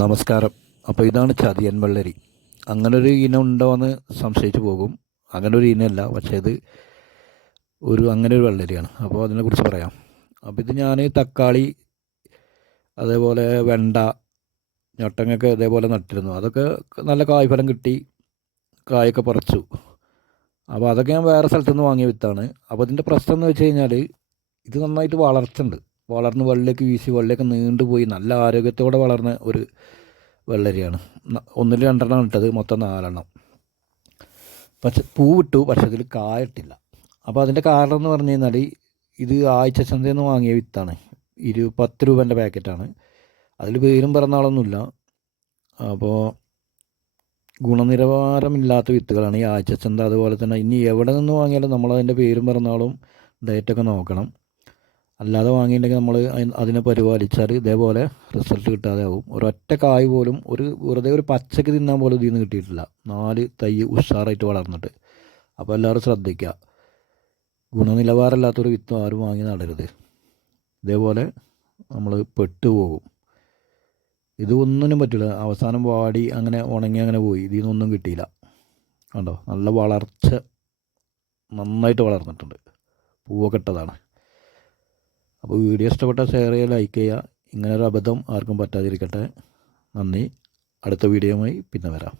നമസ്കാരം. അപ്പോൾ ഇതാണ് ചതിയൻ വെള്ളരി അങ്ങനൊരു ഇനം ഉണ്ടോ എന്ന് സംശയിച്ചു പോകും. അങ്ങനൊരു ഇനമല്ല പക്ഷേ ഇത് ഒരു അങ്ങനെ ഒരു വെള്ളരിയാണ് അപ്പോൾ അതിനെക്കുറിച്ച് പറയാം. അപ്പോൾ ഇത് ഞാൻ തക്കാളി അതേപോലെ വെണ്ട ഞൊട്ടങ്ങൊക്കെ ഇതേപോലെ നട്ടിരുന്നു. അതൊക്കെ നല്ല കായ്ഫലം കിട്ടി കായൊക്കെ പറിച്ചു. അപ്പോൾ അതൊക്കെ ഞാൻ വേറെ സ്ഥലത്തു നിന്ന് വാങ്ങിയ വിത്താണ്. അപ്പോൾ ഇതിന്റെ പ്രശ്നം എന്ന് വെച്ച് കഴിഞ്ഞാൽ ഇത് നന്നായിട്ട് വളർച്ചുണ്ട്. വളർന്ന് വെള്ളിലേക്ക് വീശി വെള്ളയൊക്കെ നീണ്ടുപോയി നല്ല ആരോഗ്യത്തോടെ വളർന്ന ഒരു വെള്ളരിയാണ്. ഒന്നിൽ രണ്ടെണ്ണം ഇട്ടത് മൊത്തം നാലെണ്ണം. പക്ഷെ പൂവിട്ടു പക്ഷെ ഇതിൽ കായിട്ടില്ല. അപ്പോൾ അതിന്റെ കാരണം എന്ന് പറഞ്ഞു കഴിഞ്ഞാൽ ഇത് ആഴ്ച ചന്തയിൽ നിന്ന് വാങ്ങിയ വിത്താണ്. ഇരു പത്ത് രൂപേന്റെ പാക്കറ്റാണ്. അതിൽ പേരും പിറന്നാളൊന്നുമില്ല അപ്പോൾ ഗുണനിലവാരമില്ലാത്ത വിത്തുകളാണ് ഈ ആഴ്ച ചന്ത. അതുപോലെ തന്നെ ഇനി എവിടെ നിന്ന് വാങ്ങിയാലും നമ്മളതിന്റെ പേരും പിറന്നാളും ഡേറ്റൊക്കെ നോക്കണം. അല്ലാതെ വാങ്ങിയിട്ടുണ്ടെങ്കിൽ നമ്മൾ അതിനെ പരിപാലിച്ചാൽ ഇതേപോലെ റിസൾട്ട് കിട്ടാതെ ആവും. ഒരൊറ്റ കായ് പോലും ഒരു വെറുതെ ഒരു പച്ചക്ക് തിന്നാൻ പോലും ഇതിൽ നിന്ന് കിട്ടിയിട്ടില്ല. നാല് തൈ ഉഷാറായിട്ട് വളർന്നിട്ട്. അപ്പോൾ എല്ലാവരും ശ്രദ്ധിക്കുക ഗുണനിലവാരമില്ലാത്തൊരു വിത്ത് ആരും വാങ്ങി നടരുത്. ഇതേപോലെ നമ്മൾ പെട്ടുപോകും ഇത് ഒന്നിനും പറ്റില്ല അവസാനം വാടി അങ്ങനെ ഉണങ്ങി അങ്ങനെ പോയി. ഇതിൽ നിന്നൊന്നും കിട്ടിയില്ല. കണ്ടോ? നല്ല വളർച്ച നന്നായിട്ട് വളർന്നിട്ടുണ്ട്. പൂവൊക്കെ ഇട്ടതാണ്. അപ്പോൾ വീഡിയോ ഇഷ്ടപ്പെട്ടാൽ ഷെയർ ചെയ്യുക ലൈക്ക് ചെയ്യുക. ഇങ്ങനൊരു അബദ്ധം ആർക്കും പറ്റാതിരിക്കട്ടെ. നന്ദി. അടുത്ത വീഡിയോയുമായി പിന്നെ വരാം.